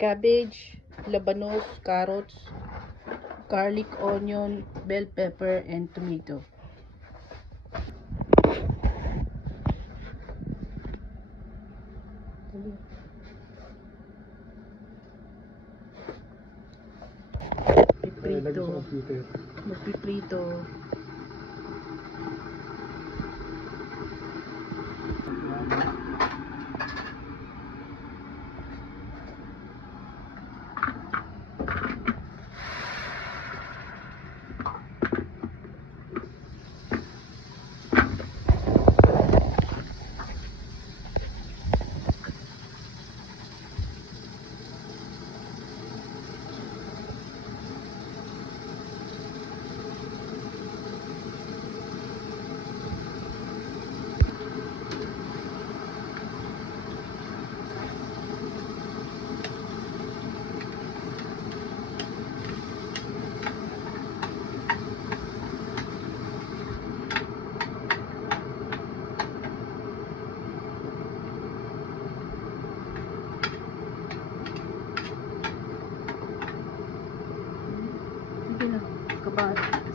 cabbage, labanos, carrots, garlic, onion, bell pepper, and tomato. Piprito. Magpiprito.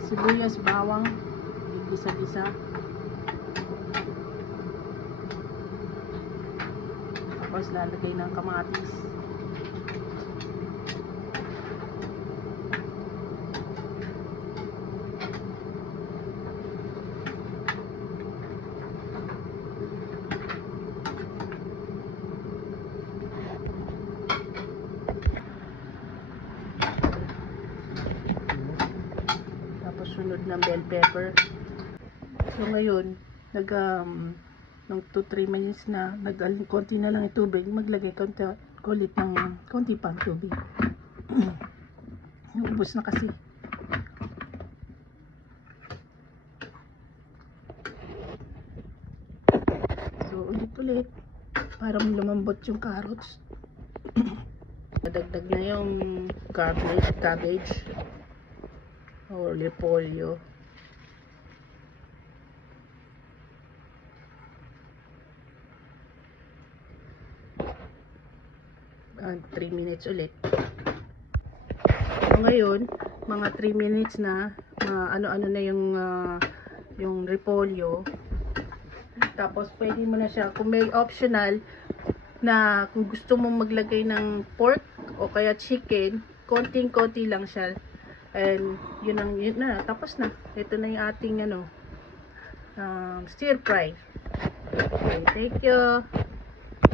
Sibuyas, bawang, gisa-gisa. Tapos lalagay ng kamatis. Sunod ng bell pepper. So ngayon, ng 2-3 minutes na, konti na lang yung tubig, maglagay ulit ng konti pang tubig. Ubus na kasi. So ulit para lumambot yung carrots. Madagdag na yung cabbage o repolyo. And 3 minutes ulit. So ngayon, mga 3 minutes na, ano-ano na yung repolyo. Tapos pwede mo na siya, kung may optional na kung gusto mong maglagay ng pork o kaya chicken, konting-konti lang siya. And yun na, tapos na. Ito na yung ating stir fry. Okay, thank you.